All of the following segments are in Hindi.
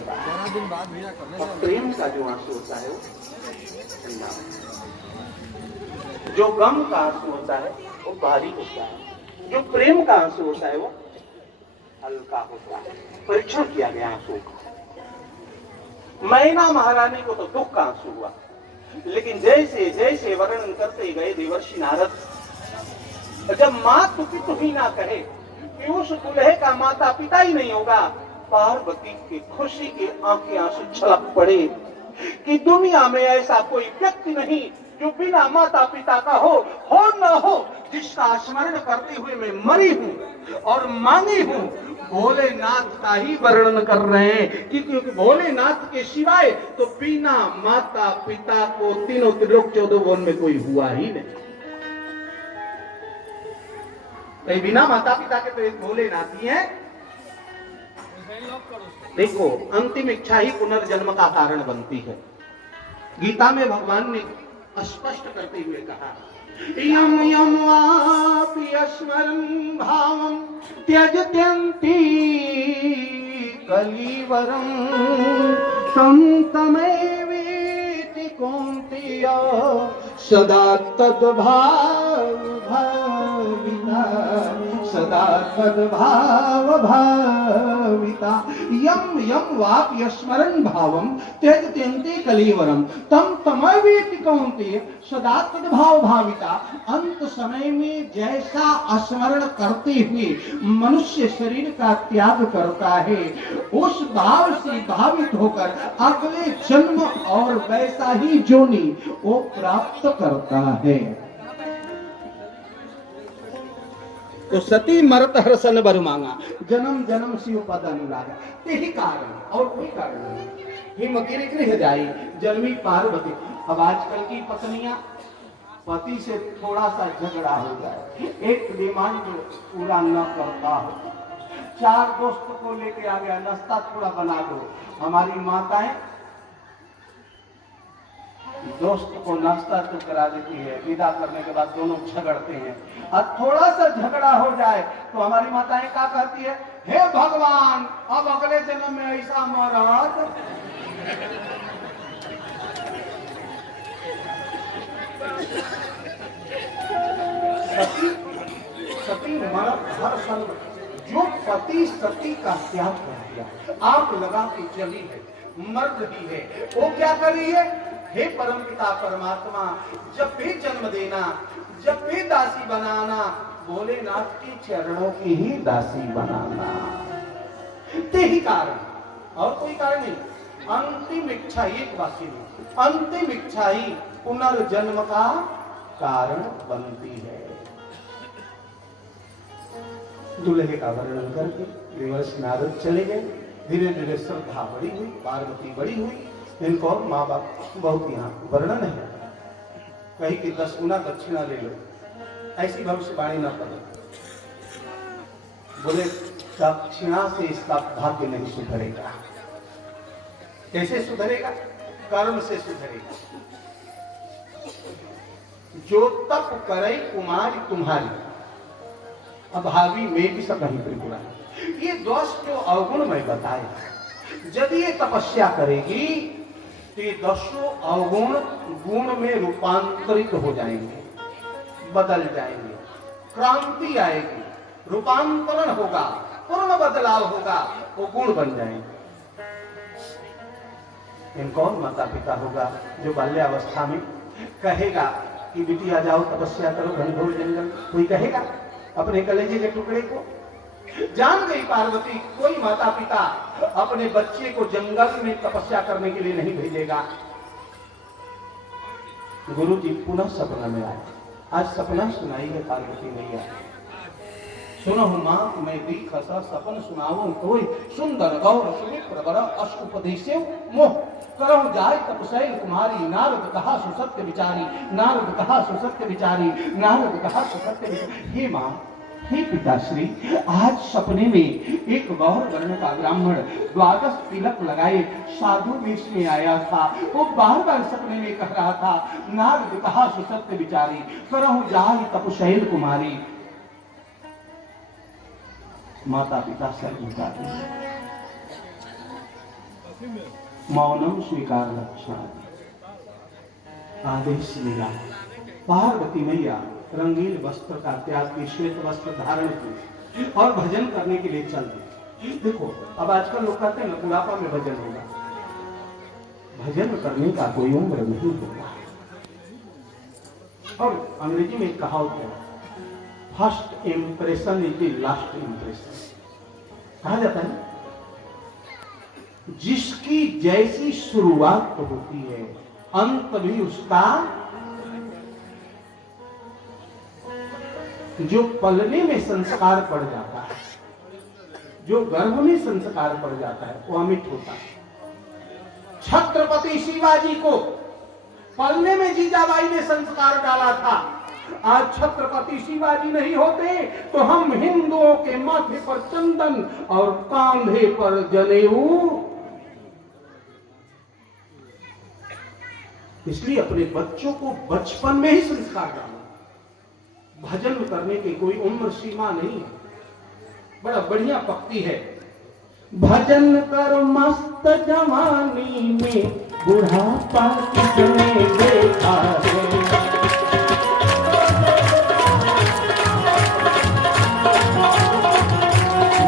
दिन बाद भैया करने और प्रेम का जो आंसू होता है वो ठंडा, जो गम का आंसू होता है वो भारी होता है, जो प्रेम का आंसू होता है वो हल्का होता है। परीक्षण किया गया आंसू का। मैना महारानी को तो दुख का आंसू हुआ, लेकिन जैसे जैसे वर्णन करते गए देवर्षि नारद, जब मां तुकी ही ना कहे कि उस दुल्हे का माता पिता ही नहीं होगा, पार्वती की खुशी के आंखें आंसू छलक पड़े कि दुनिया में ऐसा कोई व्यक्ति नहीं जो बिना माता पिता का हो ना हो, जिसका स्मरण करते हुए मैं मरी हूं और मांगी हूं। भोलेनाथ का ही वर्णन कर रहे हैं क्योंकि भोलेनाथ के सिवाय तो बिना माता पिता को तीनों त्रिलोक 14 भुवन में कोई हुआ ही नहीं। तो बिना माता पिता के तो एक भोलेनाथ ही है। देखो, अंतिम इच्छा ही पुनर्जन्म का कारण बनती है। गीता में भगवान ने स्पष्ट करते हुए कहा, यम यम वापि स्मरन् भावं त्यजत्यन्ति कलिवरं तं तमेवेति कौन्तेय सदा तद्भाव भाविता, सदा तद्भाव भाविता। यम यम वापि स्मरन् भावं त्यजत्यन्ति कलिवरं तं तमेवेति कौन्तेय सदा तद्भाव भाविता। अंत समय में जैसा स्मरण करते हुए मनुष्य शरीर का त्याग करता है, उस भाव से भावित होकर अगले जन्म और वैसा ही जोनि वो प्राप्त करता है। तो सती मरत हर्षन बर मांगा, जन्म जन्म शिव पद अनुरागा। यही कारण और कोई कारण नहीं। हिमगिरि गृह जाई जन्मी पार्वती। अब आजकल की पत्नियां पति से थोड़ा सा झगड़ा हो जाए, एक डिमांड पूरा न करता हो, चार दोस्त को लेके आ गया, नाश्ता थोड़ा बना दो। हमारी माताएं दोस्त को नाश्ता तो करा देती है, विदा करने के बाद दोनों झगड़ते हैं। और थोड़ा सा झगड़ा हो जाए तो हमारी माताएं क्या कहती है, हे भगवान अब अगले जन्म में ऐसा महाराज। सती मरत हर्षन, जो पति सती का त्याग कर दिया, आग लगा के जली है, मर्द ही है, वो क्या करी है, हे परमपिता परमात्मा, जब भी जन्म देना, जब भी दासी बनाना, भोलेनाथ के चरणों की ही दासी बनाना। यही कारण और कोई कारण नहीं। अंतिम इच्छा, एक वाक्य में, अंतिम इच्छा ही पुनर्जन्म का कारण बनती है। दूल्हे का वर्णन करके देवर्षि नारद चले गए। धीरे धीरे श्रद्धा बड़ी हुई, पार्वती बड़ी हुई। इनको माँ बाप बहुत यहाँ वर्णन है, कहीं कि 10 गुना दक्षिणा ले लो, ऐसी भविष्यवाणी न करो। बोले दक्षिणा से इसका भाग्य नहीं सुधरेगा। कैसे सुधरेगा? कर्म से सुधरेगा। जो तप करे कुमारी तुम्हारी, अभावी में भी सब नहीं त्रिपुरा। ये दोष जो अवगुण में बताए, यदि ये तपस्या करेगी तो ये 10 अवगुण गुण में रूपांतरित हो जाएंगे, बदल जाएंगे, क्रांति आएगी, रूपांतरण होगा, पूर्ण बदलाव होगा, वो गुण बन जाएंगे। इन कौन माता पिता होगा जो बाल्यावस्था में कहेगा कि बिटिया जाओ तपस्या करो घनघोर जंगल? कोई कहेगा अपने कलेजे के टुकड़े को? जान गई पार्वती, कोई माता पिता अपने बच्चे को जंगल में तपस्या करने के लिए नहीं भेजेगा। गुरु जी पुनः सपना में आए। आज सपना सुनाई है पार्वती मैया। सुनो मां मैं दीख सपन सुनाऊं कोई, सुंदर गौर सुमित्र बर अश उपदेशे मोह करहु जाय तपसैल कुमारी। नारद कहा सुसत्य विचारी, नारद कहा सुसत्य विचारी, नारद कहा सुसत्य विचारी। हे मां, हे पिताश्री, आज सपने में एक गौर वर्ण का ब्राह्मण 12 तिलक लगाए साधु वेश में आया था। वो बार बार सपने में कह रहा था, नारद कहा सुसत्य विचारी, करहु जाय तपसैल कुमारी। माता पिता सर झुका मौनम स्वीकार लक्षण आदेश मिला। पार्वती मैया रंगीन वस्त्र का त्याग की, श्वेत वस्त्र धारण की और भजन करने के लिए चल दी। देखो अब आजकल लोग कहते हैं ना बुढ़ापा में भजन होगा। भजन करने का कोई उम्र नहीं होता। और अंग्रेजी में एक कहावत है, first impression is the last impression. कहा जाता है जिसकी जैसी शुरुआत होती है अंत भी उसका, जो पलने में संस्कार पड़ जाता है, जो गर्भ में संस्कार पड़ जाता है वो अमिट होता है। छत्रपति शिवाजी को पलने में जीजाबाई ने संस्कार डाला था। आज छत्रपति शिवाजी नहीं होते तो हम हिंदुओं के माथे पर चंदन और कांधे पर जनेऊ। इसलिए अपने बच्चों को बचपन में ही संस्कार डालो। भजन करने की कोई उम्र सीमा नहीं है। बड़ा बढ़िया पंक्ति है, भजन कर मस्त जवानी में बुढ़ापा किसने देखा है।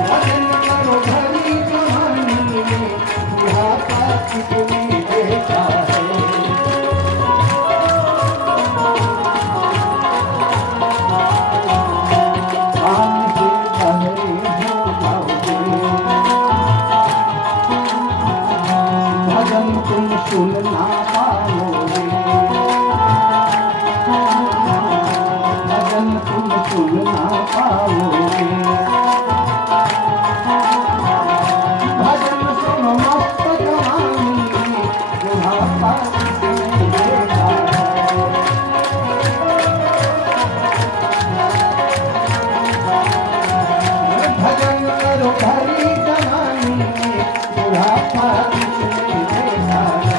भजन करो भरी जवानी में बुढ़ापा किसने देखा है। सुनना पाओगे भजन तुम सुनना पाओगे। भजन सुनो मस्त जवानी बुढ़ापा किसने देखा है। भजन करो भरी जवानी बुढ़ापा किसने देखा है।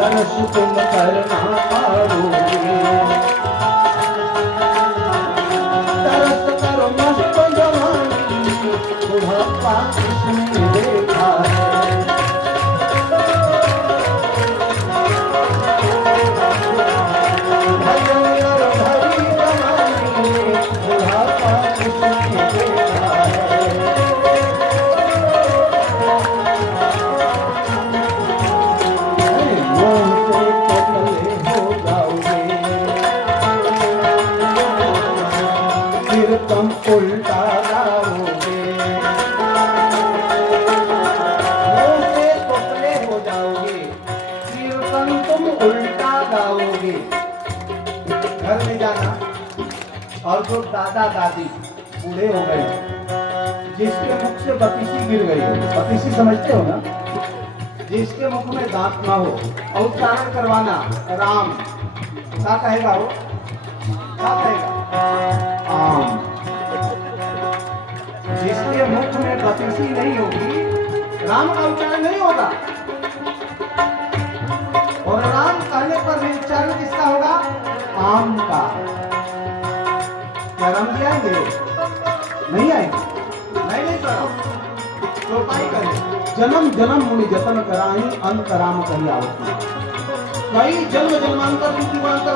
दर्श तुम करना पाओगे। दर्श करो मस्त जवानी बुढ़ापा किसने देखा है। भजन करो भरी जवानी बुढ़ापा किसने देखा है। तुम उल्टा गाओगे, से तोतले हो जाओगे, कीर्तन तुम उल्टा गाओगे। घर में जाना और जो दादा दादी बूढ़े हो गए, जिसके मुख से बतीसी गिर गई हो, बतीसी समझते हो ना, जिसके मुख में दांत ना हो, और उच्चारण करवाना राम, क्या कहेगा वो, क्या कहेगा आम। जिसके मुख में बतीसी नहीं होगी राम का उच्चारण नहीं होगा, और राम कहने पर भी उच्चारण किसका होगा, आम का। क्या राम जी आएंगे, नहीं आएंगे, नहीं करो तो पाई करें। जन्म जन्म मुनि जतन कराई अंत राम कही आवती। कई जन्म जन्मांतर